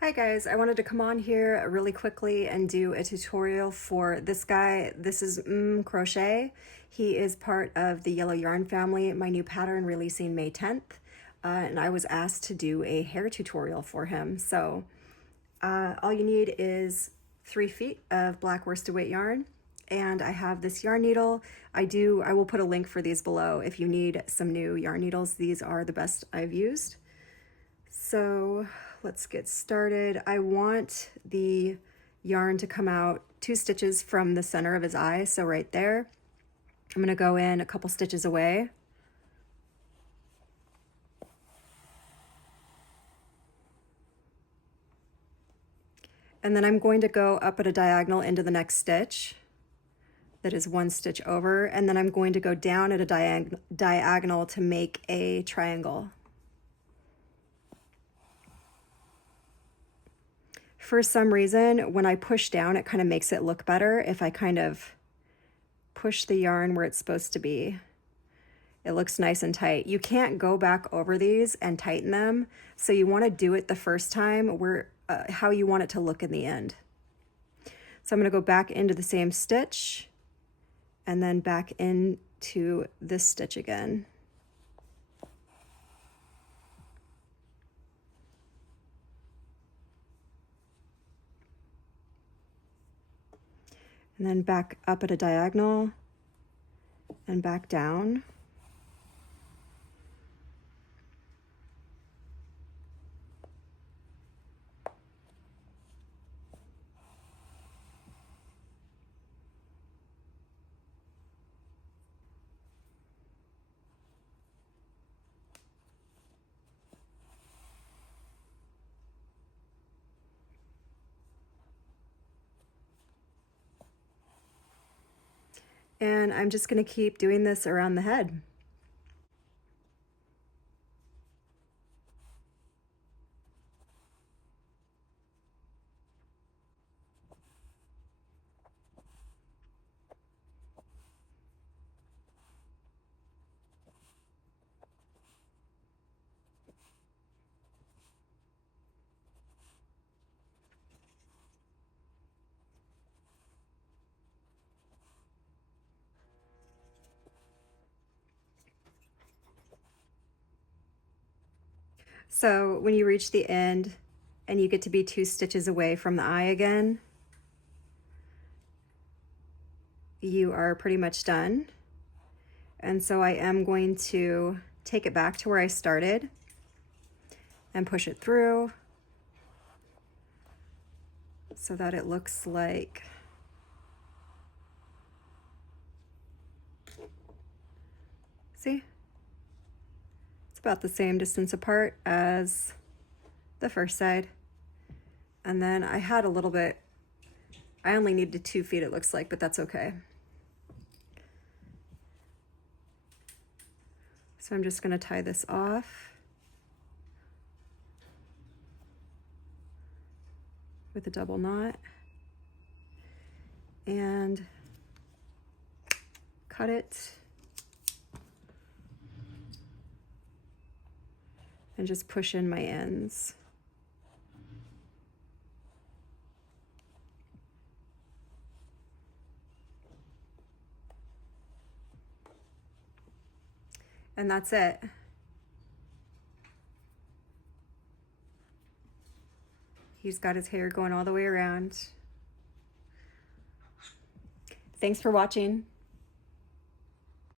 Hi guys, I wanted to come on here really quickly and do a tutorial for this guy. This is Crochet. He is part of the Yellow Yarn family, my new pattern releasing May 10th. And I was asked to do a hair tutorial for him. So all you need is 3 feet of black worsted weight yarn. And I have this yarn needle. I will put a link for these below if you need some new yarn needles. These are the best I've used. So let's get started. I want the yarn to come out 2 stitches from the center of his eye, so right there. I'm going to go in a couple stitches away. And then I'm going to go up at a diagonal into the next stitch. That is 1 stitch over, and then I'm going to go down at a diagonal to make a triangle. For some reason, when I push down, it kind of makes it look better if I kind of push the yarn where it's supposed to be. It looks nice and tight. You can't go back over these and tighten them, so you want to do it the first time where how you want it to look in the end. So I'm going to go back into the same stitch and then back into this stitch again. And then back up at a diagonal and back down. And I'm just going to keep doing this around the head. So when you reach the end and you get to be 2 stitches away from the eye again, you are pretty much done. And so I am going to take it back to where I started and push it through so that it looks like see? It's about the same distance apart as the first side. And then I had a little bit, I only needed 2 feet it looks like, but that's okay. So I'm just going to tie this off with a double knot and cut it and just push in my ends. And that's it. He's got his hair going all the way around. Thanks for watching.